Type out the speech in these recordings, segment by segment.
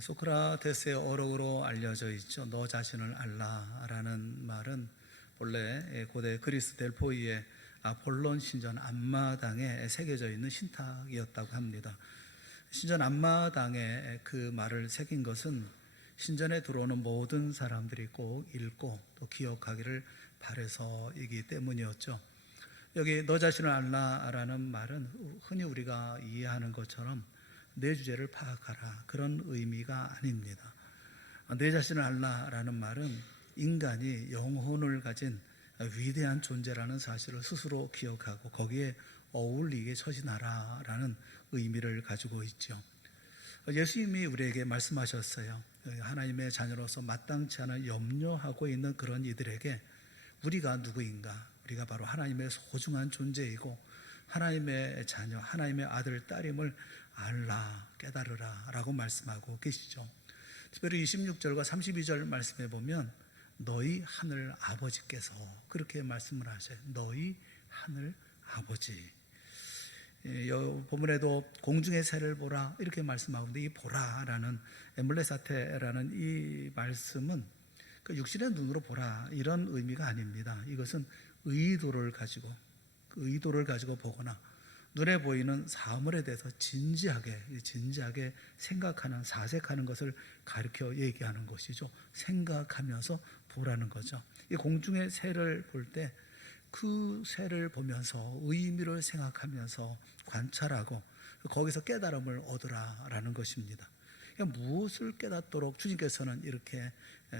소크라테스의 어록으로 알려져 있죠. 너 자신을 알라라는 말은 본래 고대 그리스 델포이의 아폴론 신전 앞마당에 새겨져 있는 신탁이었다고 합니다. 신전 앞마당에 그 말을 새긴 것은 신전에 들어오는 모든 사람들이 꼭 읽고 또 기억하기를 바라서이기 때문이었죠. 여기 너 자신을 알라라는 말은 흔히 우리가 이해하는 것처럼 내 주제를 파악하라 그런 의미가 아닙니다. 내 자신을 알라라는 말은 인간이 영혼을 가진 위대한 존재라는 사실을 스스로 기억하고 거기에 어울리게 처신하라라는 의미를 가지고 있죠. 예수님이 우리에게 말씀하셨어요. 하나님의 자녀로서 마땅치 않은 염려하고 있는 그런 이들에게 우리가 누구인가? 우리가 바로 하나님의 소중한 존재이고 하나님의 자녀, 하나님의 아들, 딸임을 알라, 깨달으라 라고 말씀하고 계시죠. 특별히 26절과 32절 말씀해 보면 너희 하늘 아버지께서 그렇게 말씀을 하셔요. 너희 하늘 아버지. 본문에도 공중의 새를 보라 이렇게 말씀하는데 이 보라라는 엠블레사테라는 이 말씀은 그 육신의 눈으로 보라 이런 의미가 아닙니다. 이것은 의도를 가지고 보거나 눈에 보이는 사물에 대해서 진지하게 생각하는, 사색하는 것을 가르쳐 얘기하는 것이죠. 생각하면서 보라는 거죠. 이 공중의 새를 볼 때 그 새를 보면서 의미를 생각하면서 관찰하고 거기서 깨달음을 얻으라라는 것입니다. 그러니까 무엇을 깨닫도록 주님께서는 이렇게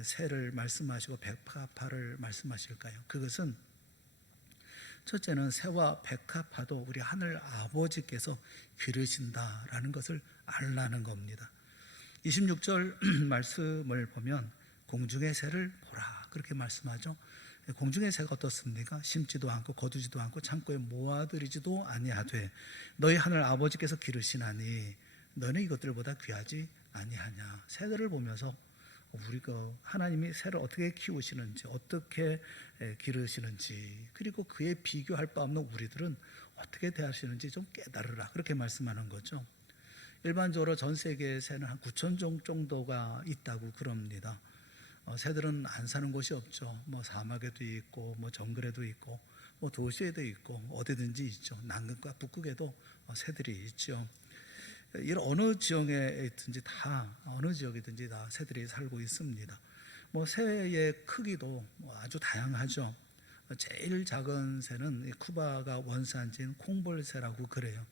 새를 말씀하시고 백합화를 말씀하실까요? 그것은 첫째는 새와 백합화도 우리 하늘 아버지께서 기르신다라는 것을 알라는 겁니다. 26절 말씀을 보면 공중의 새를 보라 그렇게 말씀하죠. 공중의 새가 어떻습니까? 심지도 않고 거두지도 않고 창고에 모아들이지도 아니하되 너희 하늘 아버지께서 기르시나니 너는 이것들보다 귀하지 아니하냐. 새들을 보면서 우리가 하나님이 새를 어떻게 키우시는지 어떻게 기르시는지 그리고 그에 비교할 바 없는 우리들은 어떻게 대하시는지 좀 깨달으라 그렇게 말씀하는 거죠. 일반적으로 전 세계의 새는 한 9천 종 정도가 있다고 그럽니다. 새들은 안 사는 곳이 없죠. 뭐 사막에도 있고 뭐 정글에도 있고 뭐 도시에도 있고 어디든지 있죠. 남극과 북극에도 새들이 있죠. 어느 지역이든지 다 새들이 살고 있습니다. 뭐 새의 크기도 아주 다양하죠. 제일 작은 새는 쿠바가 원산지인 콩볼새라고 그래요.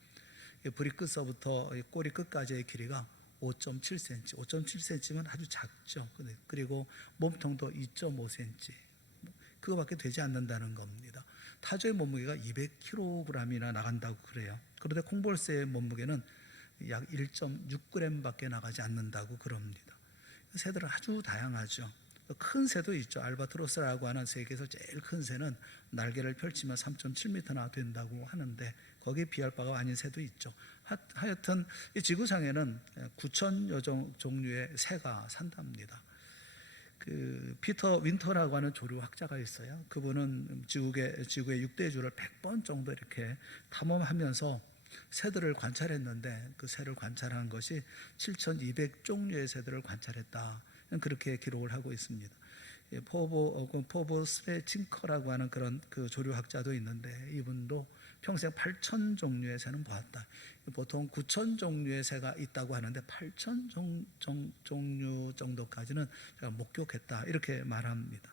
부리 끝서부터 꼬리 끝까지의 길이가 5.7cm, 5.7cm면 아주 작죠. 그리고 몸통도 2.5cm, 그거밖에 되지 않는다는 겁니다. 타조의 몸무게가 200kg이나 나간다고 그래요. 그런데 콩볼새의 몸무게는 약 1.6g밖에 나가지 않는다고 그럽니다. 새들은 아주 다양하죠. 큰 새도 있죠. 알바트로스라고 하는 세계에서 제일 큰 새는 날개를 펼치면 3.7m나 된다고 하는데 거기에 비할 바가 아닌 새도 있죠. 하여튼 이 지구상에는 9,000여 종류의 새가 산답니다. 그 피터 윈터라고 하는 조류학자가 있어요. 그분은 지구의 6대주를 100번 정도 이렇게 탐험하면서 새들을 관찰했는데 그 새를 관찰한 것이 7,200종류의 새들을 관찰했다. 그렇게 기록을 하고 있습니다. 포브 스레칭커라고 하는 그런 그 조류학자도 있는데 이분도 평생 8,000종류의 새는 보았다. 보통 9,000종류의 새가 있다고 하는데 8,000종류 정도까지는 제가 목격했다 이렇게 말합니다.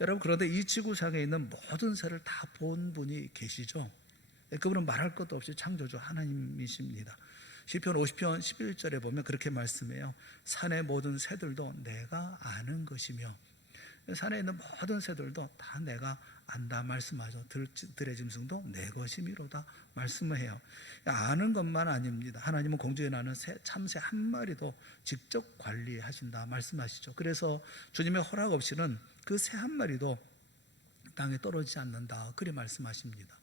여러분 그런데 이 지구상에 있는 모든 새를 다 본 분이 계시죠? 그분은 말할 것도 없이 창조주 하나님이십니다. 시편 50편 11절에 보면 그렇게 말씀해요. 산의 모든 새들도 내가 아는 것이며 산에 있는 모든 새들도 다 내가 안다 말씀하죠. 들의 짐승도 내 것이미로다 말씀을 해요. 아는 것만 아닙니다. 하나님은 공중에 나는 참새 한 마리도 직접 관리하신다 말씀하시죠. 그래서 주님의 허락 없이는 그 새 한 마리도 땅에 떨어지지 않는다 그리 말씀하십니다.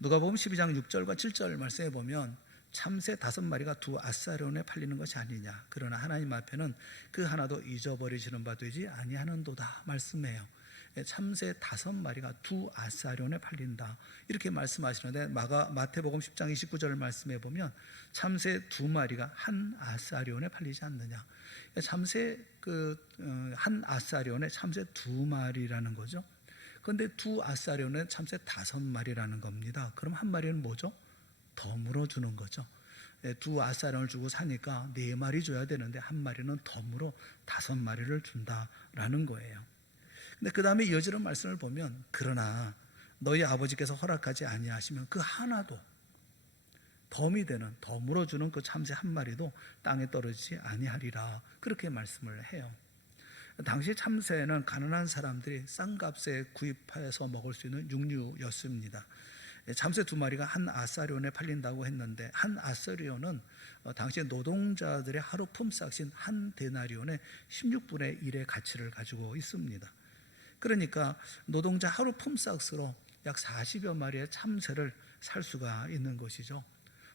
누가복음 12장 6절과 7절 말씀해 보면 참새 5마리가 2아사르온에 팔리는 것이 아니냐. 그러나 하나님 앞에는 그 하나도 잊어버리시는 바 되지 아니하는도다 말씀해요. 참새 5마리가 2아사리온에 팔린다, 이렇게 말씀하시는데 마태복음 10장 29절 말씀해 보면 참새 2마리가 1아사리온에 팔리지 않느냐. 참새 한 아사리온에 참새 2마리라는 거죠. 그런데 2아사리온에 참새 5마리라는 겁니다. 그럼 한 마리는 뭐죠? 덤으로 주는 거죠. 2아사리온을 주고 사니까 4마리 줘야 되는데 한 마리는 덤으로 5마리를 준다라는 거예요. 근데 그 다음에 이어지는 말씀을 보면 그러나 너희 아버지께서 허락하지 아니하시면 그 하나도 덤이 되는, 덤으로 주는 그 참새 한 마리도 땅에 떨어지지 아니하리라, 그렇게 말씀을 해요. 당시 참새는 가난한 사람들이 싼 값에 구입해서 먹을 수 있는 육류였습니다. 참새 2마리가 1아사리온에 팔린다고 했는데 1아사리온은 당시 노동자들의 하루 품삯인 1데나리온의 16분의 1의 가치를 가지고 있습니다. 그러니까 노동자 하루 품삯으로 약 40여 마리의 참새를 살 수가 있는 것이죠.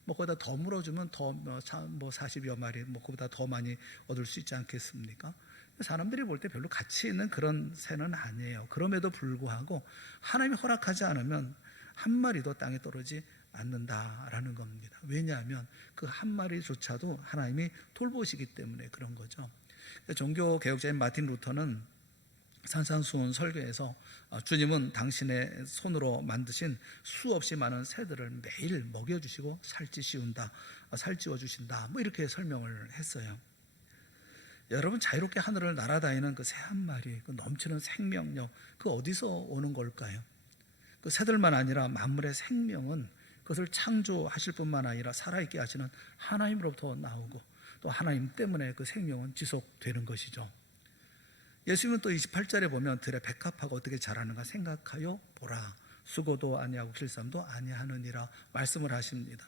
거기다 더 물어주면 더 40여 마리, 그보다 더 많이 얻을 수 있지 않겠습니까? 사람들이 볼 때 별로 가치 있는 그런 새는 아니에요. 그럼에도 불구하고 하나님이 허락하지 않으면 한 마리도 땅에 떨어지지 않는다라는 겁니다. 왜냐하면 그 한 마리조차도 하나님이 돌보시기 때문에 그런 거죠. 종교 개혁자인 마틴 루터는 산상수훈 설교에서 주님은 당신의 손으로 만드신 수없이 많은 새들을 매일 먹여주시고 살찌워 주신다, 이렇게 설명을 했어요. 여러분, 자유롭게 하늘을 날아다니는 그 새 한 마리, 그 넘치는 생명력, 그 어디서 오는 걸까요? 그 새들만 아니라 만물의 생명은 그것을 창조하실 뿐만 아니라 살아있게 하시는 하나님으로부터 나오고 또 하나님 때문에 그 생명은 지속되는 것이죠. 예수님은 또 28절에 보면 들의 백합화가 어떻게 자라는가 생각하여 보라, 수고도 아니하고 길쌈도 아니하느니라 말씀을 하십니다.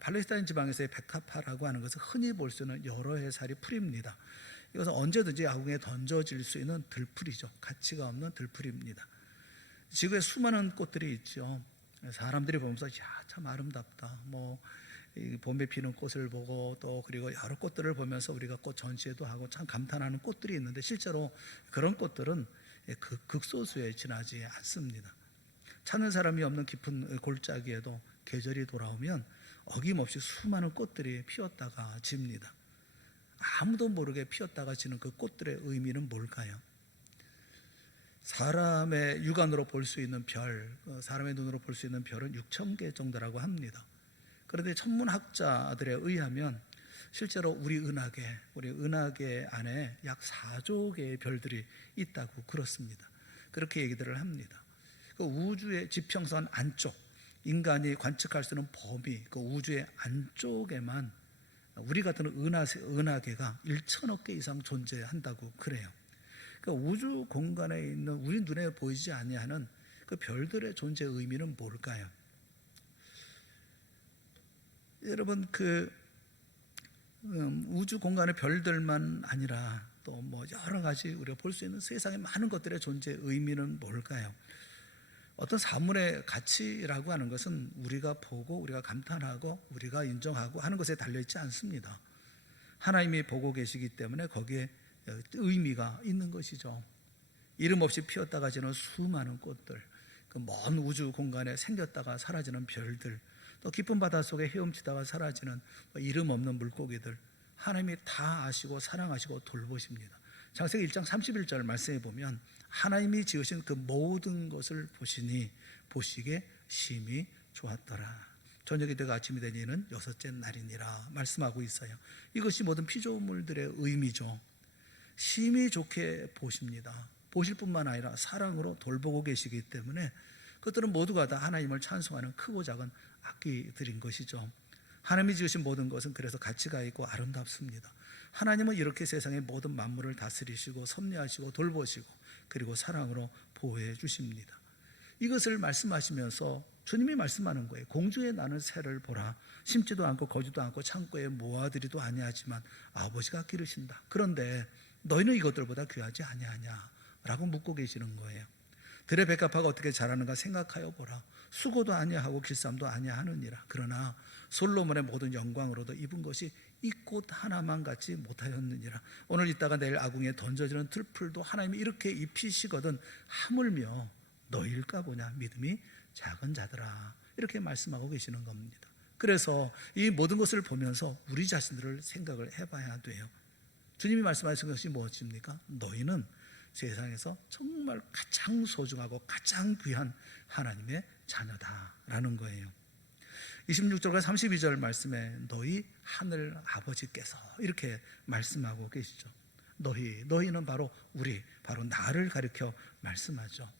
팔레스타인 지방에서의 백합화라고 하는 것은 흔히 볼 수 있는 여러 해 살이 풀입니다. 이것은 언제든지 야궁에 던져질 수 있는 들풀이죠. 가치가 없는 들풀입니다. 지구에 수많은 꽃들이 있죠. 사람들이 보면서 참 아름답다, 이 봄에 피는 꽃을 보고 또 그리고 여러 꽃들을 보면서 우리가 꽃 전시회도 하고 참 감탄하는 꽃들이 있는데 실제로 그런 꽃들은 극소수에 지나지 않습니다. 찾는 사람이 없는 깊은 골짜기에도 계절이 돌아오면 어김없이 수많은 꽃들이 피었다가 집니다. 아무도 모르게 피었다가 지는 그 꽃들의 의미는 뭘까요? 사람의 육안으로 볼 수 있는 별, 사람의 눈으로 볼 수 있는 별은 6,000개 정도라고 합니다. 그런데 천문학자들에 의하면 실제로 우리 은하계 안에 약 4조 개의 별들이 있다고 그렇습니다. 그렇게 얘기들을 합니다. 그 우주의 지평선 안쪽, 인간이 관측할 수 있는 범위, 그 우주의 안쪽에만 우리 같은 은하계가 1,000억 개 이상 존재한다고 그래요. 그러니까 우주 공간에 있는 우리 눈에 보이지 아니하는 그 별들의 존재 의미는 뭘까요? 여러분, 우주 공간의 별들만 아니라 또 여러 가지 우리가 볼 수 있는 세상의 많은 것들의 존재 의미는 뭘까요? 어떤 사물의 가치라고 하는 것은 우리가 보고 우리가 감탄하고 우리가 인정하고 하는 것에 달려있지 않습니다. 하나님이 보고 계시기 때문에 거기에 의미가 있는 것이죠. 이름 없이 피었다가 지는 수많은 꽃들, 그 먼 우주 공간에 생겼다가 사라지는 별들, 또 깊은 바닷속에 헤엄치다가 사라지는 이름 없는 물고기들, 하나님이 다 아시고 사랑하시고 돌보십니다. 창세기 1장 31절 말씀해 보면 하나님이 지으신 그 모든 것을 보시기에 심히 좋았더라. 저녁이 되고 아침이 되니는 6째 날이니라 말씀하고 있어요. 이것이 모든 피조물들의 의미죠. 심히 좋게 보십니다. 보실 뿐만 아니라 사랑으로 돌보고 계시기 때문에 그것들은 모두가 다 하나님을 찬송하는 크고 작은 악기들인 것이죠. 하나님이 지으신 모든 것은 그래서 가치가 있고 아름답습니다. 하나님은 이렇게 세상의 모든 만물을 다스리시고 섭리하시고 돌보시고 그리고 사랑으로 보호해 주십니다. 이것을 말씀하시면서 주님이 말씀하는 거예요. 공중에 나는 새를 보라. 심지도 않고 거지도 않고 창고에 모아들이도 아니하지만 아버지가 기르신다. 그런데 너희는 이것들보다 귀하지 아니하냐 라고 묻고 계시는 거예요. 들의 백합화가 어떻게 자라는가 생각하여 보라. 수고도 아니하고 길쌈도 아니하느니라. 그러나 솔로몬의 모든 영광으로도 입은 것이 이 꽃 하나만 같지 못하였느니라. 오늘 있다가 내일 아궁이에 던져지는 들풀도 하나님이 이렇게 입히시거든 하물며 너희일까 보냐 믿음이 작은 자들아, 이렇게 말씀하고 계시는 겁니다. 그래서 이 모든 것을 보면서 우리 자신들을 생각을 해봐야 돼요. 주님이 말씀하신 것이 무엇입니까? 너희는 세상에서 정말 가장 소중하고 가장 귀한 하나님의 자녀다라는 거예요. 26절과 32절 말씀에 너희 하늘 아버지께서 이렇게 말씀하고 계시죠. 너희는 바로 우리, 바로 나를 가리켜 말씀하죠.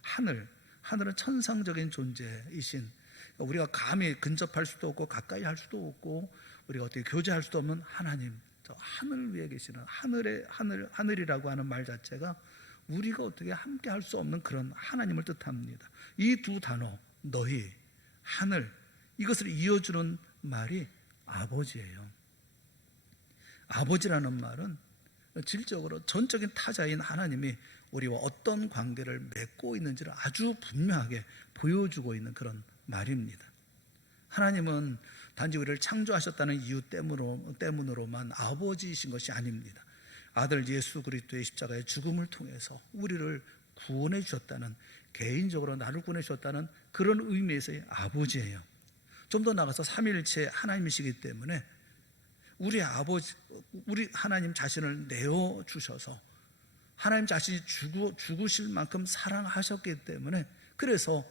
하늘은 천상적인 존재이신, 우리가 감히 근접할 수도 없고 가까이 할 수도 없고 우리가 어떻게 교제할 수도 없는 하나님, 저 하늘 위에 계시는 하늘이라고 하는 말 자체가 우리가 어떻게 함께 할 수 없는 그런 하나님을 뜻합니다. 이 두 단어 너희, 하늘, 이것을 이어주는 말이 아버지예요. 아버지라는 말은 질적으로 전적인 타자인 하나님이 우리와 어떤 관계를 맺고 있는지를 아주 분명하게 보여주고 있는 그런 말입니다. 하나님은 단지 우리를 창조하셨다는 이유 때문으로만 아버지이신 것이 아닙니다. 아들 예수 그리스도의 십자가의 죽음을 통해서 우리를 구원해 주셨다는, 개인적으로 나를 구원해 주셨다는 그런 의미에서의 아버지예요. 좀 더 나가서 삼위일체 하나님이시기 때문에 우리 아버지, 우리 하나님 자신을 내어주셔서 하나님 자신이 죽으실 만큼 사랑하셨기 때문에 그래서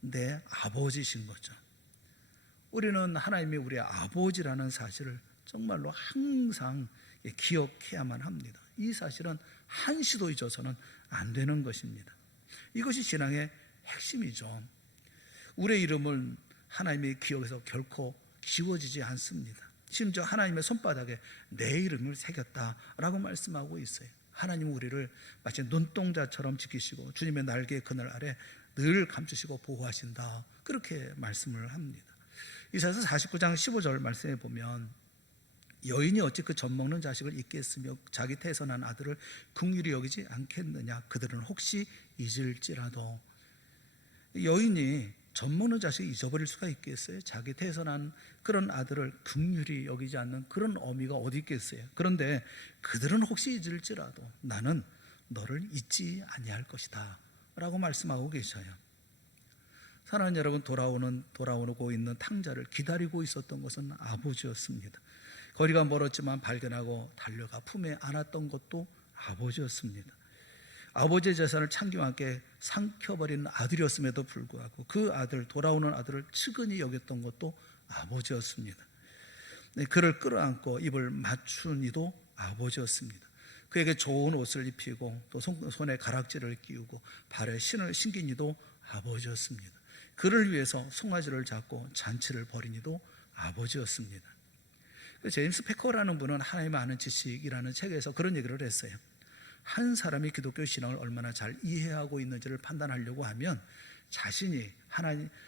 내 아버지신 거죠. 우리는 하나님이 우리의 아버지라는 사실을 정말로 항상 기억해야만 합니다. 이 사실은 한시도 잊어서는 안 되는 것입니다. 이것이 신앙의 핵심이죠. 우리의 이름은 하나님의 기억에서 결코 지워지지 않습니다. 심지어 하나님의 손바닥에 내 이름을 새겼다라고 말씀하고 있어요. 하나님은 우리를 마치 눈동자처럼 지키시고 주님의 날개 그늘 아래 늘 감추시고 보호하신다, 그렇게 말씀을 합니다. 이사야서 49장 15절 말씀에 보면 여인이 어찌 그 젖먹는 자식을 잊겠으며 자기 태어난 아들을 긍휼히 여기지 않겠느냐. 그들은 혹시 잊을지라도. 여인이 젖먹는 자식을 잊어버릴 수가 있겠어요? 자기 태어난 그런 아들을 긍휼히 여기지 않는 그런 어미가 어디 있겠어요? 그런데 그들은 혹시 잊을지라도 나는 너를 잊지 아니할 것이다 라고 말씀하고 계셔요. 사랑하는 여러분, 돌아오고 있는 탕자를 기다리고 있었던 것은 아버지였습니다. 거리가 멀었지만 발견하고 달려가 품에 안았던 것도 아버지였습니다. 아버지의 재산을 창기와 함께 삼켜버린 아들이었음에도 불구하고 그 아들, 돌아오는 아들을 측은히 여겼던 것도 아버지였습니다. 그를 끌어안고 입을 맞춘 이도 아버지였습니다. 그에게 좋은 옷을 입히고 또 손에 가락지를 끼우고 발에 신을 신긴 이도 아버지였습니다. 그를 위해서 송아지를 잡고 잔치를 벌인 이도 아버지였습니다. 제임스 패커라는 분은 하나님 아는 지식이라는 책에서 그런 얘기를 했어요. 한 사람이 기독교 신앙을 얼마나 잘 이해하고 있는지를 판단하려고 하면 자신이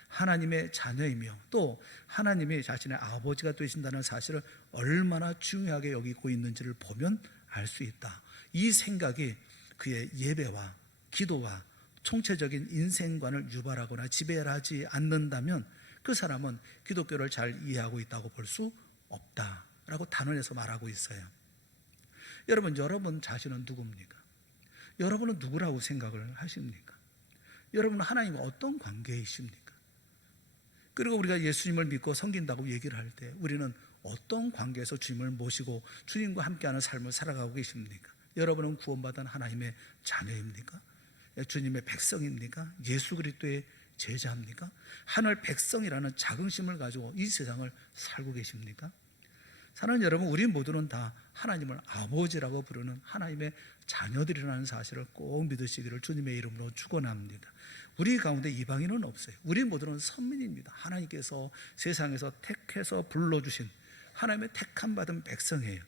하나님의 자녀이며 또 하나님이 자신의 아버지가 되신다는 사실을 얼마나 중요하게 여기고 있는지를 보면 알 수 있다. 이 생각이 그의 예배와 기도와 총체적인 인생관을 유발하거나 지배하지 않는다면 그 사람은 기독교를 잘 이해하고 있다고 볼 수 없다라고 단언해서 말하고 있어요. 여러분 자신은 누굽니까? 여러분은 누구라고 생각을 하십니까? 여러분은 하나님과 어떤 관계이십니까? 그리고 우리가 예수님을 믿고 섬긴다고 얘기를 할 때 우리는 어떤 관계에서 주님을 모시고 주님과 함께하는 삶을 살아가고 계십니까? 여러분은 구원받은 하나님의 자녀입니까? 주님의 백성입니까? 예수 그리스도의 제자입니까? 하늘 백성이라는 자긍심을 가지고 이 세상을 살고 계십니까? 사랑하는 여러분, 우리 모두는 다 하나님을 아버지라고 부르는 하나님의 자녀들이라는 사실을 꼭 믿으시기를 주님의 이름으로 축원합니다. 우리 가운데 이방인은 없어요. 우리 모두는 선민입니다. 하나님께서 세상에서 택해서 불러주신 하나님의 택함 받은 백성이에요.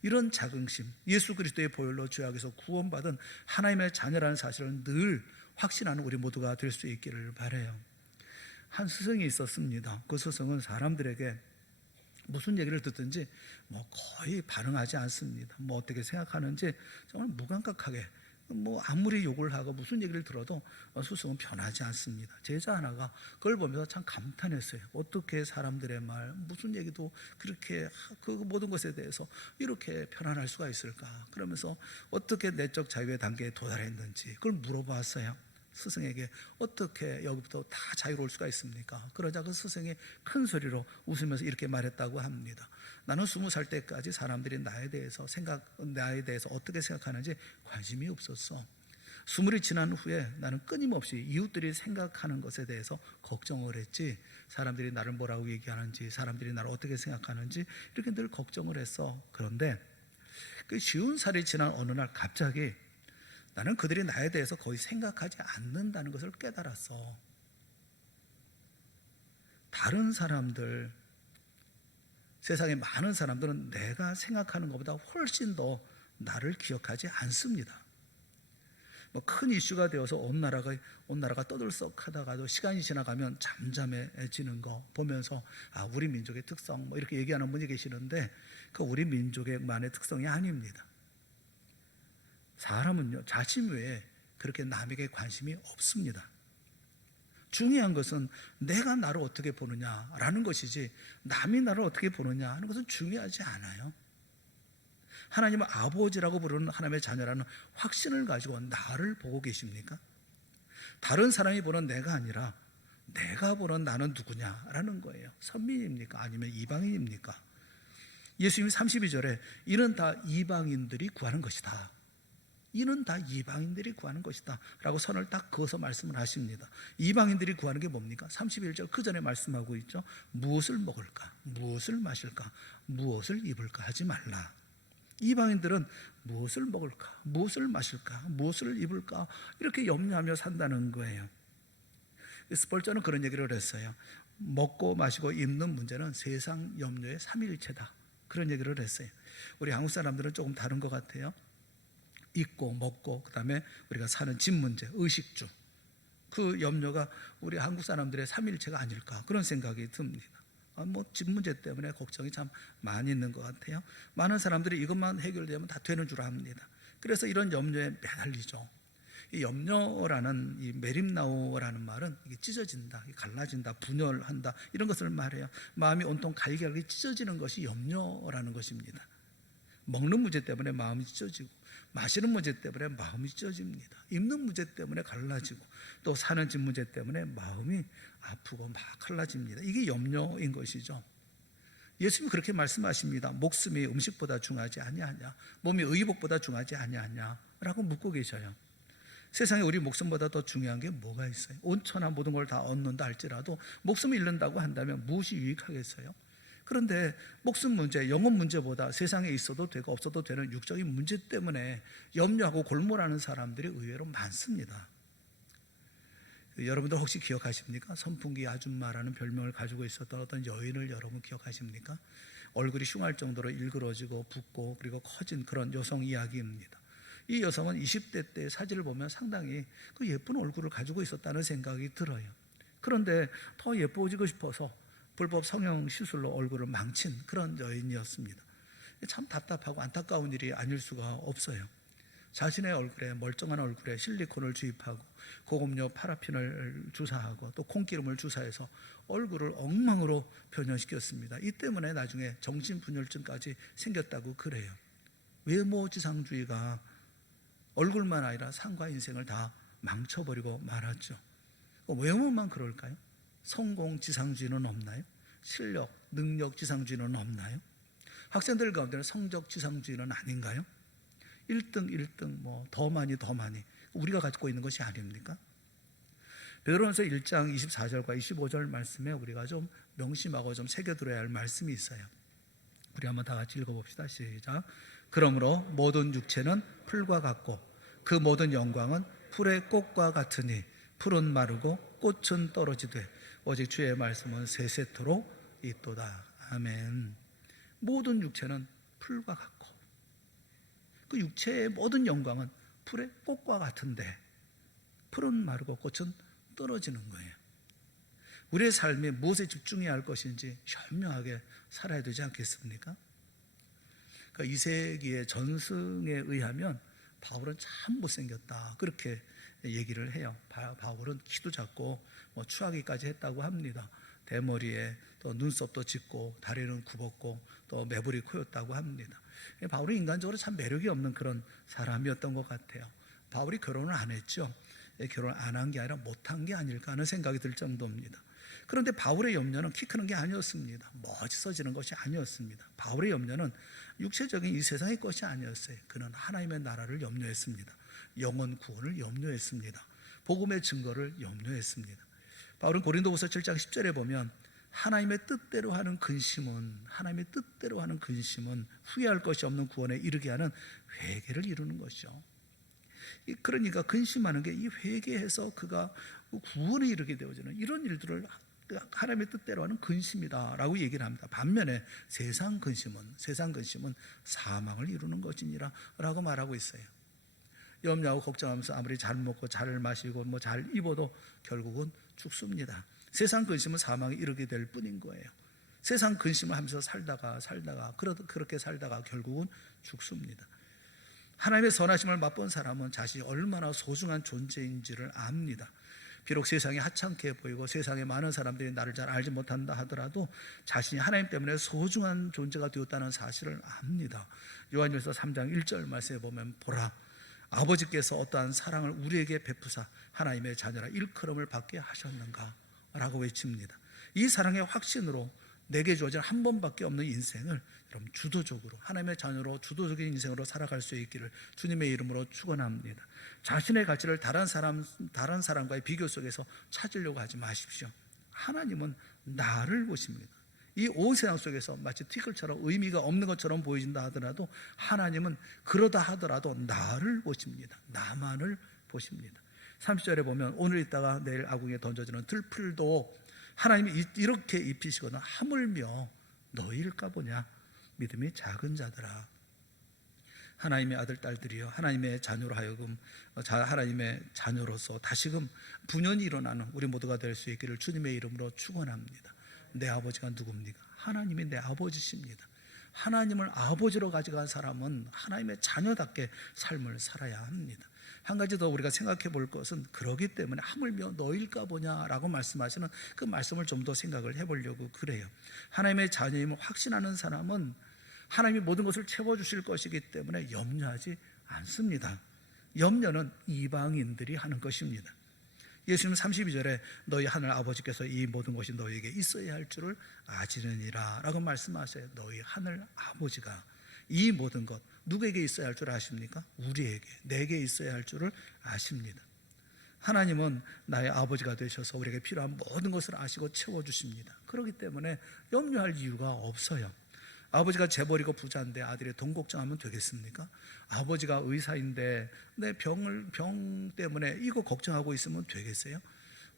이런 자긍심, 예수 그리스도의 보혈로 죄악에서 구원받은 하나님의 자녀라는 사실을 늘 확신하는 우리 모두가 될 수 있기를 바라요. 한 스승이 있었습니다. 그 스승은 사람들에게 무슨 얘기를 듣든지 거의 반응하지 않습니다. 어떻게 생각하는지 정말 무감각하게 뭐 아무리 욕을 하고 무슨 얘기를 들어도 스승은 변하지 않습니다. 제자 하나가 그걸 보면서 참 감탄했어요. 어떻게 사람들의 말, 무슨 얘기도 그렇게 그 모든 것에 대해서 이렇게 편안할 수가 있을까? 그러면서 어떻게 내적 자유의 단계에 도달했는지 그걸 물어봤어요. 스승에게 어떻게 여기부터 다 자유로울 수가 있습니까? 그러자 그 스승이 큰 소리로 웃으면서 이렇게 말했다고 합니다. 나는 20살 때까지 사람들이 나에 대해서 어떻게 생각하는지 관심이 없었어. 20이 지난 후에 나는 끊임없이 이웃들이 생각하는 것에 대해서 걱정을 했지, 사람들이 나를 뭐라고 얘기하는지, 사람들이 나를 어떻게 생각하는지 이렇게 늘 걱정을 했어. 그런데 그 50살이 지난 어느 날 갑자기 나는 그들이 나에 대해서 거의 생각하지 않는다는 것을 깨달았어. 다른 사람들, 세상에 많은 사람들은 내가 생각하는 것보다 훨씬 더 나를 기억하지 않습니다. 뭐 큰 이슈가 되어서 온 나라가 떠들썩하다가도 시간이 지나가면 잠잠해지는 거 보면서 우리 민족의 특성 뭐 이렇게 얘기하는 분이 계시는데, 그 우리 민족의만의 특성이 아닙니다. 사람은요, 자신 외에 그렇게 남에게 관심이 없습니다. 중요한 것은 내가 나를 어떻게 보느냐라는 것이지, 남이 나를 어떻게 보느냐 하는 것은 중요하지 않아요. 하나님은 아버지라고 부르는 하나님의 자녀라는 확신을 가지고 나를 보고 계십니까? 다른 사람이 보는 내가 아니라 내가 보는 나는 누구냐라는 거예요. 선민입니까? 아니면 이방인입니까? 예수님이 32절에 이는 다 이방인들이 구하는 것이다, 이는 다 이방인들이 구하는 것이다 라고 선을 딱 그어서 말씀을 하십니다. 이방인들이 구하는 게 뭡니까? 31절 그 전에 말씀하고 있죠. 무엇을 먹을까? 무엇을 마실까? 무엇을 입을까? 하지 말라. 이방인들은 무엇을 먹을까? 무엇을 마실까? 무엇을 입을까? 이렇게 염려하며 산다는 거예요. 스펄전은 그런 얘기를 했어요. 먹고 마시고 입는 문제는 세상 염려의 삼위일체다, 그런 얘기를 했어요. 우리 한국 사람들은 조금 다른 것 같아요. 입고 먹고 그다음에 우리가 사는 집 문제, 의식주, 그 염려가 우리 한국 사람들의 삼일체가 아닐까, 그런 생각이 듭니다. 집 문제 때문에 걱정이 참 많이 있는 것 같아요. 많은 사람들이 이것만 해결되면 다 되는 줄 압니다. 그래서 이런 염려에 매달리죠. 이 염려라는, 이 메림나오라는 말은 이게 찢어진다, 갈라진다, 분열한다, 이런 것을 말해요. 마음이 온통 갈기갈기 찢어지는 것이 염려라는 것입니다. 먹는 문제 때문에 마음이 찢어지고, 마시는 문제 때문에 마음이 찢어집니다. 입는 문제 때문에 갈라지고, 또 사는 집 문제 때문에 마음이 아프고 막 갈라집니다. 이게 염려인 것이죠. 예수님이 그렇게 말씀하십니다. 목숨이 음식보다 중하지 아니하냐, 몸이 의복보다 중하지 아니하냐 라고 묻고 계셔요. 세상에 우리 목숨보다 더 중요한 게 뭐가 있어요? 온천한 모든 걸 다 얻는다 할지라도 목숨을 잃는다고 한다면 무엇이 유익하겠어요? 그런데 목숨 문제, 영혼 문제보다 세상에 있어도 되고 없어도 되는 육적인 문제 때문에 염려하고 골몰하는 사람들이 의외로 많습니다. 여러분들 혹시 기억하십니까? 선풍기 아줌마라는 별명을 가지고 있었던 어떤 여인을 여러분 기억하십니까? 얼굴이 흉할 정도로 일그러지고 붓고 그리고 커진 그런 여성 이야기입니다. 이 여성은 20대 때 사진을 보면 상당히 그 예쁜 얼굴을 가지고 있었다는 생각이 들어요. 그런데 더 예뻐지고 싶어서 불법 성형 시술로 얼굴을 망친 그런 여인이었습니다. 참 답답하고 안타까운 일이 아닐 수가 없어요. 자신의 얼굴에, 멀쩡한 얼굴에 실리콘을 주입하고 고급료 파라핀을 주사하고 또 콩기름을 주사해서 얼굴을 엉망으로 변형시켰습니다. 이 때문에 나중에 정신분열증까지 생겼다고 그래요. 외모지상주의가 얼굴만 아니라 삶과 인생을 다 망쳐버리고 말았죠. 외모만 그럴까요? 성공지상주의는 없나요? 실력, 능력지상주의는 없나요? 학생들 가운데는 성적지상주의는 아닌가요? 1등 더 많이 우리가 가지고 있는 것이 아닙니까? 베드로전서 1장 24절과 25절 말씀에 우리가 좀 명심하고 좀 새겨들어야 할 말씀이 있어요. 우리 한번 다 같이 읽어봅시다. 시작. 그러므로 모든 육체는 풀과 같고 그 모든 영광은 풀의 꽃과 같으니 풀은 마르고 꽃은 떨어지되 오직 주의 말씀은 세세토록 있도다. 아멘. 모든 육체는 풀과 같고 그 육체의 모든 영광은 풀의 꽃과 같은데 풀은 마르고 꽃은 떨어지는 거예요. 우리의 삶이 무엇에 집중해야 할 것인지 현명하게 살아야 되지 않겠습니까? 그러니까 2세기의 전승에 의하면 바울은 참 못생겼다, 그렇게 얘기를 해요. 바울은 키도 작고 뭐 추하기까지 했다고 합니다. 대머리에 또 눈썹도 짙고 다리는 굽었고 또 매부리 코였다고 합니다. 바울은 인간적으로 참 매력이 없는 그런 사람이었던 것 같아요. 바울이 결혼을 안 했죠. 결혼을 안 한 게 아니라 못한 게 아닐까 하는 생각이 들 정도입니다. 그런데 바울의 염려는 키 크는 게 아니었습니다. 멋있어지는 것이 아니었습니다. 바울의 염려는 육체적인 이 세상의 것이 아니었어요. 그는 하나님의 나라를 염려했습니다. 영혼 구원을 염려했습니다. 복음의 증거를 염려했습니다. 바울은 고린도후서 7장 10절에 보면 하나님의 뜻대로 하는 근심은 후회할 것이 없는 구원에 이르게 하는 회개를 이루는 것이죠. 그러니까 근심하는 게 이 회개해서 그가 구원에 이르게 되어지는 이런 일들을 하나님의 뜻대로 하는 근심이다라고 얘기를 합니다. 반면에 세상 근심은 사망을 이루는 것이니라 라고 말하고 있어요. 염려하고 걱정하면서 아무리 잘 먹고 잘 마시고 뭐 잘 입어도 결국은 죽습니다. 세상 근심은 사망에 이르게 될 뿐인 거예요. 세상 근심을 하면서 살다가 그렇게 살다가 결국은 죽습니다. 하나님의 선하심을 맛본 사람은 자신이 얼마나 소중한 존재인지를 압니다. 비록 세상이 하찮게 보이고 세상에 많은 사람들이 나를 잘 알지 못한다 하더라도 자신이 하나님 때문에 소중한 존재가 되었다는 사실을 압니다. 요한일서 3장 1절 말씀에 보면 보라, 아버지께서 어떠한 사랑을 우리에게 베푸사 하나님의 자녀라 일컬음을 받게 하셨는가 라고 외칩니다. 이 사랑의 확신으로 내게 주어진 한 번밖에 없는 인생을 여러분 주도적으로 하나님의 자녀로 주도적인 인생으로 살아갈 수 있기를 주님의 이름으로 축원합니다. 자신의 가치를 다른 사람과의 비교 속에서 찾으려고 하지 마십시오. 하나님은 나를 보십니다. 이 온 세상 속에서 마치 티끌처럼 의미가 없는 것처럼 보여진다 하더라도 하나님은 그러다 하더라도 나를 보십니다. 나만을 보십니다. 30절에 보면 오늘 있다가 내일 아궁이에 던져지는 들풀도 하나님이 이렇게 입히시거든 하물며 너희일까 보냐 믿음이 작은 자들아. 하나님의 아들 딸들이여 하나님의 자녀로 하여금 하나님의 자녀로서 다시금 분연히 일어나는 우리 모두가 될 수 있기를 주님의 이름으로 축원합니다. 내 아버지가 누굽니까? 하나님이 내 아버지십니다. 하나님을 아버지로 가져간 사람은 하나님의 자녀답게 삶을 살아야 합니다. 한 가지 더 우리가 생각해 볼 것은 그러기 때문에 하물며 너일까 보냐라고 말씀하시는 그 말씀을 좀 더 생각을 해보려고 그래요. 하나님의 자녀임을 확신하는 사람은 하나님이 모든 것을 채워주실 것이기 때문에 염려하지 않습니다. 염려는 이방인들이 하는 것입니다. 예수님 32절에 너희 하늘 아버지께서 이 모든 것이 너희에게 있어야 할 줄을 아시느니라 라고 말씀하세요. 너희 하늘 아버지가 이 모든 것 누구에게 있어야 할 줄 아십니까? 우리에게, 내게 있어야 할 줄을 아십니다. 하나님은 나의 아버지가 되셔서 우리에게 필요한 모든 것을 아시고 채워주십니다. 그렇기 때문에 염려할 이유가 없어요. 아버지가 재벌이고 부자인데 아들이 돈 걱정하면 되겠습니까? 아버지가 의사인데 내 병 때문에 이거 걱정하고 있으면 되겠어요?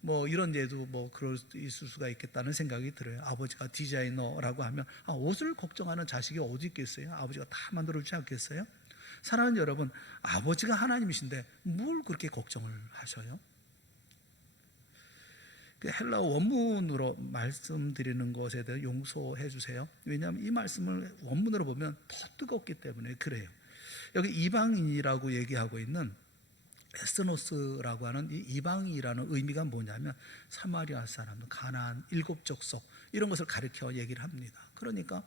뭐 이런 예도 뭐 그럴 수 있을 수가 있겠다는 생각이 들어요. 아버지가 디자이너라고 하면 옷을 걱정하는 자식이 어디 있겠어요? 아버지가 다 만들어주지 않겠어요? 사랑하는 여러분, 아버지가 하나님이신데 뭘 그렇게 걱정을 하셔요? 그 헬라어 원문으로 말씀드리는 것에 대해 용서해 주세요. 왜냐하면 이 말씀을 원문으로 보면 더 뜨겁기 때문에 그래요. 여기 이방인이라고 얘기하고 있는 에스노스라고 하는 이 이방인이라는 의미가 뭐냐면 사마리아 사람, 가나안, 일곱 족속 이런 것을 가리켜 얘기를 합니다. 그러니까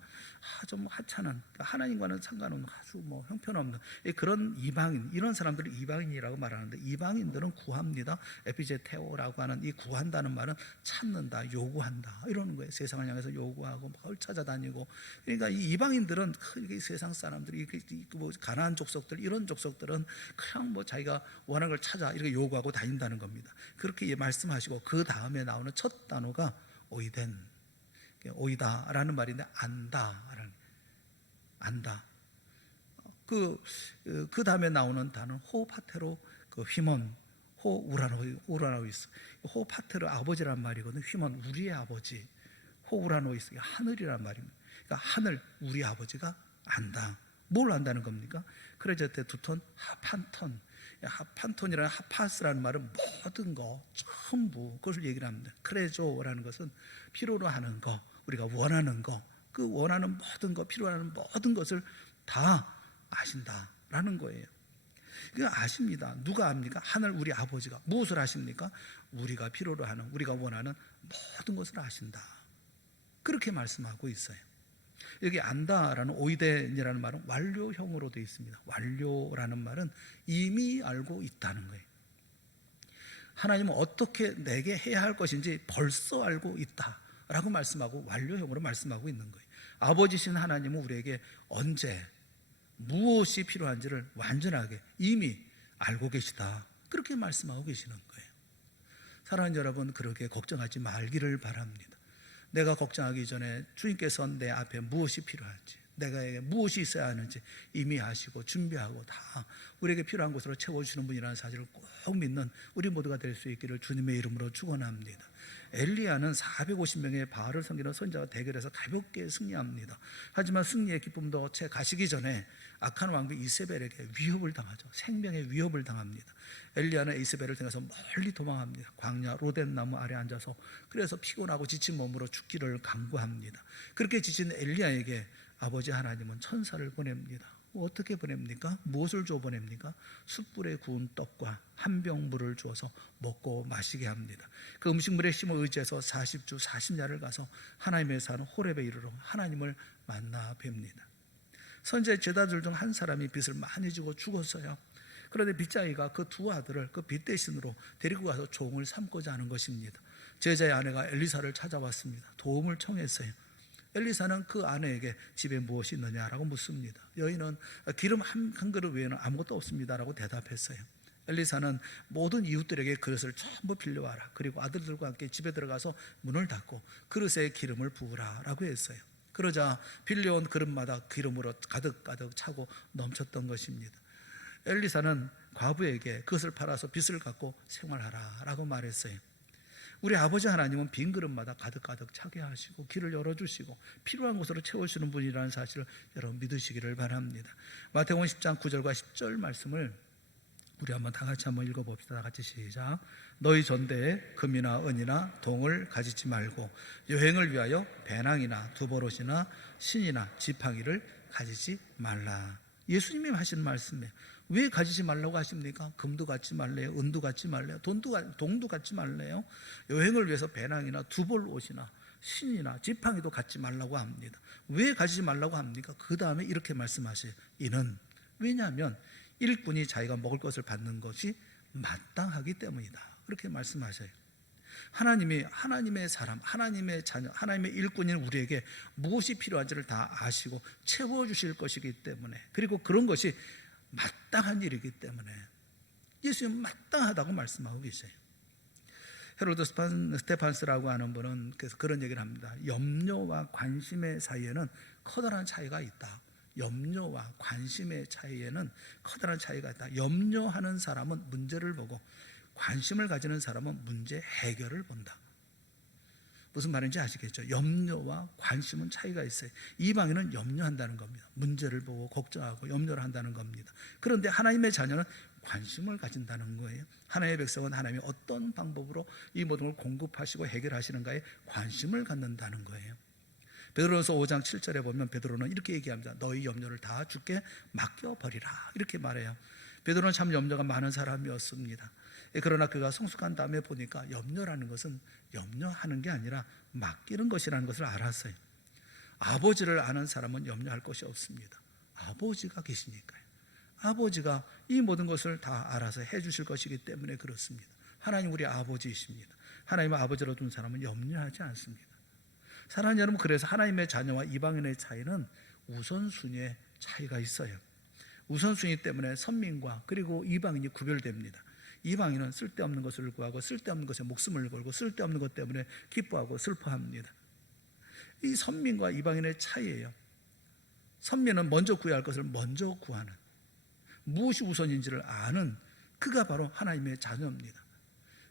좀 하찮은, 하나님과는 상관없는 아주 뭐 형편없는 그런 이방인, 이런 사람들을 이방인이라고 말하는데 이방인들은 구합니다. 에피제테오라고 하는 이 구한다는 말은 찾는다, 요구한다 이러는 거예요. 세상을 향해서 요구하고 뭘 찾아다니고. 그러니까 이 이방인들은 이 세상 사람들이 뭐 가나안 족속들 이런 족속들은 그냥 뭐 자기가 원하는 걸 찾아 이렇게 요구하고 다닌다는 겁니다. 그렇게 말씀하시고 그 다음에 나오는 첫 단어가 오이덴, 오이다라는 말인데 안다. 그 다음에 나오는 단어는 호파테로 휘먼, 호우라노이스. 호파테로 아버지란 말이거든요. 휘먼 우리의 아버지, 호우라노이스 하늘이란 말입니다. 그러니까 하늘 우리 아버지가 안다. 뭘 안다는 겁니까? 크레제테 두톤 하판톤. 하판톤이라는 하파스라는 말은 모든 거 전부 그것을 얘기를 합니다. 크레조라는 것은 필요로 하는 거, 우리가 원하는 거, 그 원하는 모든 거, 필요로 하는 모든 것을 다 아신다라는 거예요. 그거 아십니다. 누가 압니까? 하늘 우리 아버지가. 무엇을 아십니까? 우리가 필요로 하는, 우리가 원하는 모든 것을 아신다. 그렇게 말씀하고 있어요. 여기 안다라는 오이덴이라는 말은 완료형으로 되어 있습니다. 완료라는 말은 이미 알고 있다는 거예요. 하나님은 어떻게 내게 해야 할 것인지 벌써 알고 있다라고 말씀하고 완료형으로 말씀하고 있는 거예요. 아버지신 하나님은 우리에게 언제 무엇이 필요한지를 완전하게 이미 알고 계시다, 그렇게 말씀하고 계시는 거예요. 사랑하는 여러분, 그렇게 걱정하지 말기를 바랍니다. 내가 걱정하기 전에 주님께서 내 앞에 무엇이 필요한지, 내가 무엇이 있어야 하는지 이미 아시고 준비하고 다 우리에게 필요한 것으로 채워주시는 분이라는 사실을 꼭 믿는 우리 모두가 될 수 있기를 주님의 이름으로 축원합니다. 엘리야는 450명의 바알을 섬기는 선지자와 대결해서 가볍게 승리합니다. 하지만 승리의 기쁨도 채 가시기 전에 악한 왕비 이세벨에게 위협을 당하죠. 생명의 위협을 당합니다. 엘리야는 이세벨을 통해서 멀리 도망합니다. 광야 로덴 나무 아래 앉아서 그래서 피곤하고 지친 몸으로 죽기를 간구합니다. 그렇게 지친 엘리야에게 아버지 하나님은 천사를 보냅니다. 어떻게 보냅니까? 무엇을 줘 보냅니까? 숯불에 구운 떡과 한 병 물을 주어서 먹고 마시게 합니다. 그 음식물의 힘을 의지해서 40주 40야를 가서 하나님의 산 호렙에 이르러 하나님을 만나 뵙니다. 선지자 제자들 중 한 사람이 빚을 많이 지고 죽었어요. 그런데 빚자이가 그 두 아들을 그 빚 대신으로 데리고 가서 종을 삼고자 하는 것입니다. 제자의 아내가 엘리사를 찾아왔습니다. 도움을 청했어요. 엘리사는 그 아내에게 집에 무엇이 있느냐라고 묻습니다. 여인은 기름 한 그릇 외에는 아무것도 없습니다라고 대답했어요. 엘리사는 모든 이웃들에게 그릇을 전부 빌려와라, 그리고 아들들과 함께 집에 들어가서 문을 닫고 그릇에 기름을 부으라라고 했어요. 그러자 빌려온 그릇마다 기름으로 가득가득 차고 넘쳤던 것입니다. 엘리사는 과부에게 그것을 팔아서 빚을 갚고 생활하라라고 말했어요. 우리 아버지 하나님은 빈 그릇마다 가득가득 차게 하시고 길을 열어주시고 필요한 곳으로 채워주시는 분이라는 사실을 여러분 믿으시기를 바랍니다. 마태복음 10장 9절과 10절 말씀을 우리 한번 다 같이 한번 읽어봅시다. 다 같이 시작. 너희 전대에 금이나 은이나 동을 가지지 말고 여행을 위하여 배낭이나 두버롯이나 신이나 지팡이를 가지지 말라. 예수님이 하신 말씀이에요. 왜 가지지 말라고 하십니까? 금도 갖지 말래요, 은도 갖지 말래요, 동도 갖지 말래요. 여행을 위해서 배낭이나 두벌옷이나 신이나 지팡이도 갖지 말라고 합니다. 왜 가지지 말라고 합니까? 그 다음에 이렇게 말씀하세요. 이는 왜냐하면 일꾼이 자기가 먹을 것을 받는 것이 마땅하기 때문이다, 그렇게 말씀하셔요. 하나님이 하나님의 사람, 하나님의 자녀, 하나님의 일꾼인 우리에게 무엇이 필요한지를 다 아시고 채워주실 것이기 때문에, 그리고 그런 것이 마땅한 일이기 때문에 예수님은 마땅하다고 말씀하고 계세요. 헤로드 스테판스라고 하는 분은 그래서 그런 얘기를 합니다. 염려와 관심의 사이에는 커다란 차이가 있다. 염려와 관심의 차이에는 커다란 차이가 있다. 염려하는 사람은 문제를 보고 관심을 가지는 사람은 문제 해결을 본다. 무슨 말인지 아시겠죠? 염려와 관심은 차이가 있어요. 이방인은 염려한다는 겁니다. 문제를 보고 걱정하고 염려를 한다는 겁니다. 그런데 하나님의 자녀는 관심을 가진다는 거예요. 하나님의 백성은 하나님이 어떤 방법으로 이 모든 걸 공급하시고 해결하시는가에 관심을 갖는다는 거예요. 베드로전서 5장 7절에 보면 베드로는 이렇게 얘기합니다. 너희 염려를 다 주께 맡겨버리라, 이렇게 말해요. 베드로는 참 염려가 많은 사람이었습니다. 그러나 그가 성숙한 다음에 보니까 염려라는 것은 염려하는 게 아니라 맡기는 것이라는 것을 알았어요. 아버지를 아는 사람은 염려할 것이 없습니다. 아버지가 계시니까요. 아버지가 이 모든 것을 다 알아서 해주실 것이기 때문에 그렇습니다. 하나님 우리 아버지이십니다. 하나님을 아버지로 둔 사람은 염려하지 않습니다. 사랑하는 여러분, 그래서 하나님의 자녀와 이방인의 차이는 우선순위의 차이가 있어요. 우선순위 때문에 선민과 그리고 이방인이 구별됩니다. 이방인은 쓸데없는 것을 구하고 쓸데없는 것에 목숨을 걸고 쓸데없는 것 때문에 기뻐하고 슬퍼합니다. 이 선민과 이방인의 차이예요. 선민은 먼저 구해야 할 것을 먼저 구하는, 무엇이 우선인지를 아는 그가 바로 하나님의 자녀입니다.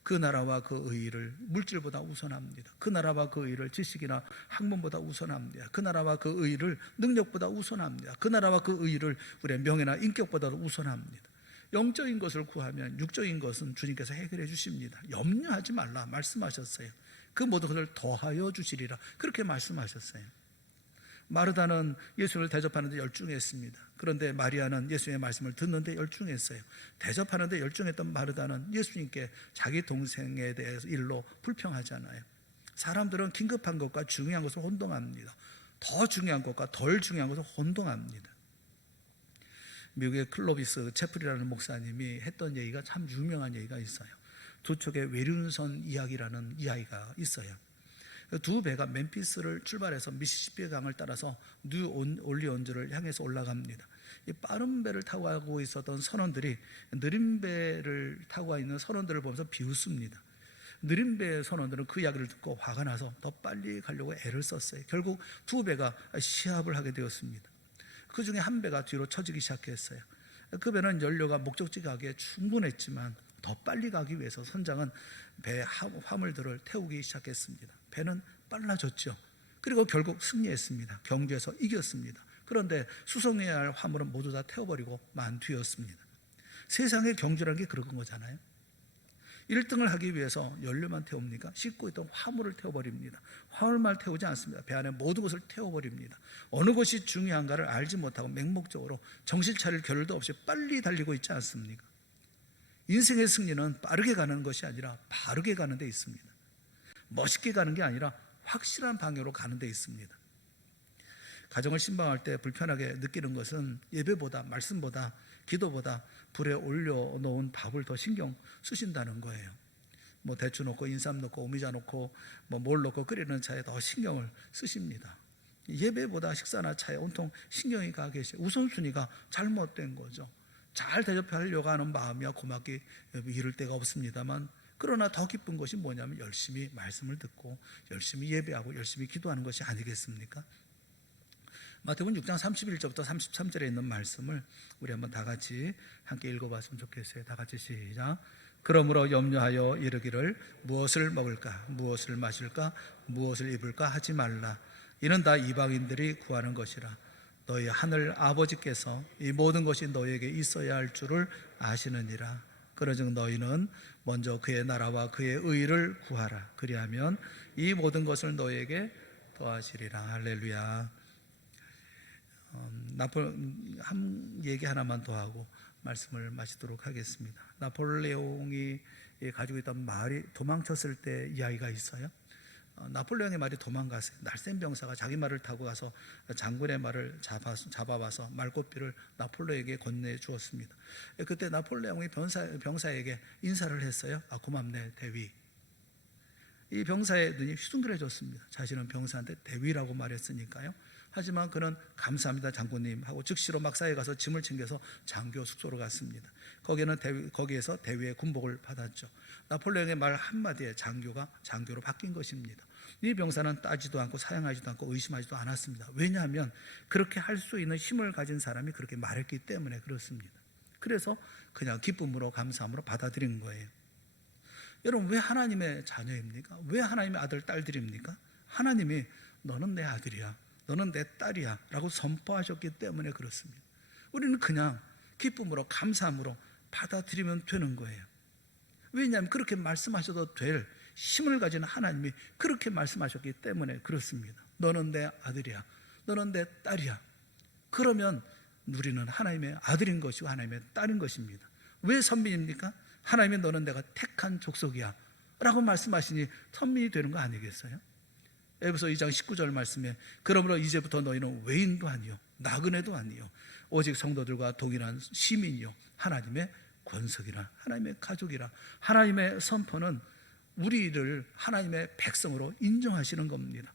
그 나라와 그 의의를 물질보다 우선합니다. 그 나라와 그 의의를 지식이나 학문보다 우선합니다. 그 나라와 그 의의를 능력보다 우선합니다. 그 나라와 그 의의를 우리의 명예나 인격보다도 우선합니다. 영적인 것을 구하면 육적인 것은 주님께서 해결해 주십니다. 염려하지 말라 말씀하셨어요. 그 모든 것을 더하여 주시리라, 그렇게 말씀하셨어요. 마르다는 예수를 대접하는 데 열중했습니다. 그런데 마리아는 예수의 말씀을 듣는 데 열중했어요. 대접하는 데 열중했던 마르다는 예수님께 자기 동생에 대해서 일로 불평하잖아요. 사람들은 긴급한 것과 중요한 것을 혼동합니다. 더 중요한 것과 덜 중요한 것을 혼동합니다. 미국의 클로비스 채플이라는 목사님이 했던 얘기가 참 유명한 얘기가 있어요. 두 척의 외륜선 이야기라는 이야기가 있어요. 두 배가 멤피스를 출발해서 미시시피 강을 따라서 뉴 올리언즈를 향해서 올라갑니다. 이 빠른 배를 타고 가고 있었던 선원들이 느린 배를 타고 있는 선원들을 보면서 비웃습니다. 느린 배의 선원들은 그 이야기를 듣고 화가 나서 더 빨리 가려고 애를 썼어요. 결국 두 배가 시합을 하게 되었습니다. 그 중에 한 배가 뒤로 처지기 시작했어요. 그 배는 연료가 목적지 가기에 충분했지만 더 빨리 가기 위해서 선장은 배의 화물들을 태우기 시작했습니다. 배는 빨라졌죠. 그리고 결국 승리했습니다. 경주에서 이겼습니다. 그런데 수송해야 할 화물은 모두 다 태워버리고 만뒤였습니다. 세상의 경주라는 게 그런 거잖아요. 1등을 하기 위해서 연료만 태웁니까? 싣고 있던 화물을 태워버립니다. 화물만 태우지 않습니다. 배 안에 모든 것을 태워버립니다. 어느 것이 중요한가를 알지 못하고 맹목적으로 정신 차릴 겨를도 없이 빨리 달리고 있지 않습니까? 인생의 승리는 빠르게 가는 것이 아니라 바르게 가는 데 있습니다. 멋있게 가는 게 아니라 확실한 방향으로 가는 데 있습니다. 가정을 신방할 때 불편하게 느끼는 것은 예배보다, 말씀보다, 기도보다 불에 올려놓은 밥을 더 신경 쓰신다는 거예요. 뭐 대추 넣고 인삼 넣고 오미자 넣고 뭐 뭘 넣고 끓이는 차에 더 신경을 쓰십니다. 예배보다 식사나 차에 온통 신경이 가 계세요. 우선순위가 잘못된 거죠. 잘 대접하려고 하는 마음이야 고맙게 이를 데가 없습니다만, 그러나 더 기쁜 것이 뭐냐면 열심히 말씀을 듣고 열심히 예배하고 열심히 기도하는 것이 아니겠습니까? 마태복음 6장 31절부터 33절에 있는 말씀을 우리 한번 다 같이 함께 읽어봤으면 좋겠어요. 다 같이 시작. 그러므로 염려하여 이르기를 무엇을 먹을까, 무엇을 마실까, 무엇을 입을까 하지 말라. 이는 다 이방인들이 구하는 것이라. 너희 하늘 아버지께서 이 모든 것이 너희에게 있어야 할 줄을 아시느니라. 그러즉 너희는 먼저 그의 나라와 그의 의를 구하라. 그리하면 이 모든 것을 너희에게 더하시리라. 할렐루야. 한 얘기 하나만 더 하고 말씀을 마치도록 하겠습니다. 나폴레옹이 가지고 있던 말이 도망쳤을 때 이야기가 있어요. 나폴레옹의 말이 도망갔어요. 날쌘 병사가 자기 말을 타고 가서 장군의 말을 잡아와서 말고삐를 나폴레옹에게 건네주었습니다. 그때 나폴레옹이 병사에게 인사를 했어요. 고맙네 대위. 이 병사의 눈이 휘둥그레졌습니다. 자신은 병사한테 대위라고 말했으니까요. 하지만 그는 감사합니다 장군님 하고 즉시로 막사에 가서 짐을 챙겨서 장교 숙소로 갔습니다. 거기에서 대위의 군복을 받았죠. 나폴레옹의 말 한마디에 장교로 바뀐 것입니다. 이 병사는 따지도 않고 사양하지도 않고 의심하지도 않았습니다. 왜냐하면 그렇게 할 수 있는 힘을 가진 사람이 그렇게 말했기 때문에 그렇습니다. 그래서 그냥 기쁨으로 감사함으로 받아들인 거예요. 여러분, 왜 하나님의 자녀입니까? 왜 하나님의 아들 딸들입니까? 하나님이 너는 내 아들이야, 너는 내 딸이야 라고 선포하셨기 때문에 그렇습니다. 우리는 그냥 기쁨으로 감사함으로 받아들이면 되는 거예요. 왜냐하면 그렇게 말씀하셔도 될 힘을 가진 하나님이 그렇게 말씀하셨기 때문에 그렇습니다. 너는 내 아들이야, 너는 내 딸이야. 그러면 우리는 하나님의 아들인 것이고 하나님의 딸인 것입니다. 왜 선민입니까? 하나님이 너는 내가 택한 족속이야 라고 말씀하시니 선민이 되는 거 아니겠어요? 에베소 2장 19절 말씀에 그러므로 이제부터 너희는 외인도 아니요 나그네도 아니요 오직 성도들과 동일한 시민이요 하나님의 권속이라, 하나님의 가족이라. 하나님의 선포는 우리를 하나님의 백성으로 인정하시는 겁니다.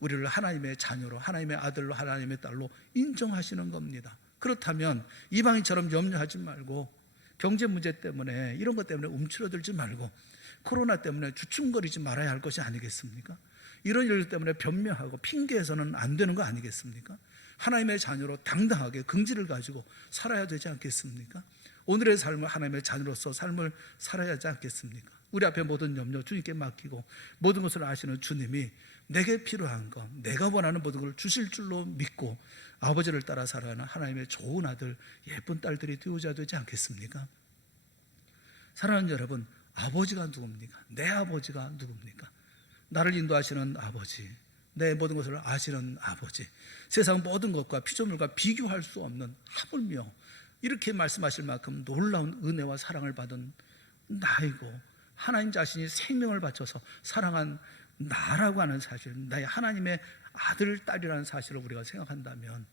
우리를 하나님의 자녀로, 하나님의 아들로, 하나님의 딸로 인정하시는 겁니다. 그렇다면 이방인처럼 염려하지 말고, 경제 문제 때문에 이런 것 때문에 움츠러들지 말고, 코로나 때문에 주춤거리지 말아야 할 것이 아니겠습니까? 이런 일 때문에 변명하고 핑계해서는 안 되는 거 아니겠습니까? 하나님의 자녀로 당당하게 긍지를 가지고 살아야 되지 않겠습니까? 오늘의 삶을 하나님의 자녀로서 삶을 살아야 하지 않겠습니까? 우리 앞에 모든 염려 주님께 맡기고 모든 것을 아시는 주님이 내게 필요한 것, 내가 원하는 모든 것을 주실 줄로 믿고 아버지를 따라 살아가는 하나님의 좋은 아들, 예쁜 딸들이 되어야 되지 않겠습니까? 사랑하는 여러분, 아버지가 누굽니까? 내 아버지가 누굽니까? 나를 인도하시는 아버지, 내 모든 것을 아시는 아버지, 세상 모든 것과 피조물과 비교할 수 없는, 하물며 이렇게 말씀하실 만큼 놀라운 은혜와 사랑을 받은 나이고, 하나님 자신이 생명을 바쳐서 사랑한 나라고 하는 사실, 나의 하나님의 아들, 딸이라는 사실을 우리가 생각한다면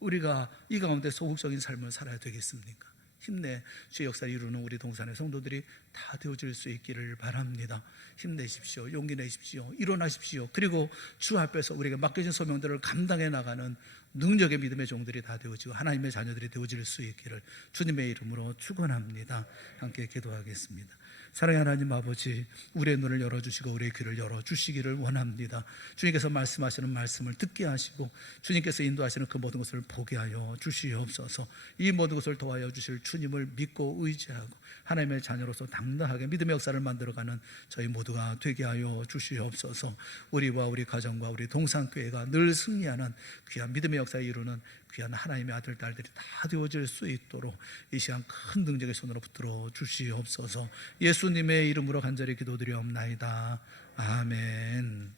우리가 이 가운데 소극적인 삶을 살아야 되겠습니까? 힘내 주의 역사를 이루는 우리 동산의 성도들이 다 되어질 수 있기를 바랍니다. 힘내십시오. 용기 내십시오. 일어나십시오. 그리고 주 앞에서 우리에게 맡겨진 소명들을 감당해 나가는 능력의 믿음의 종들이 다 되어지고 하나님의 자녀들이 되어질 수 있기를 주님의 이름으로 축원합니다. 함께 기도하겠습니다. 사랑의 하나님 아버지, 우리의 눈을 열어주시고 우리의 귀를 열어주시기를 원합니다. 주님께서 말씀하시는 말씀을 듣게 하시고 주님께서 인도하시는 그 모든 것을 보게 하여 주시옵소서. 이 모든 것을 도와여 주실 주님을 믿고 의지하고 하나님의 자녀로서 당당하게 믿음의 역사를 만들어가는 저희 모두가 되게 하여 주시옵소서. 우리와 우리 가정과 우리 동산교회가 늘 승리하는 귀한 믿음의 역사에 이루는 귀한 하나님의 아들, 딸들이 다 되어질 수 있도록 이 시간 큰 능력의 손으로 붙들어 주시옵소서. 예수님의 이름으로 간절히 기도드리옵나이다. 아멘.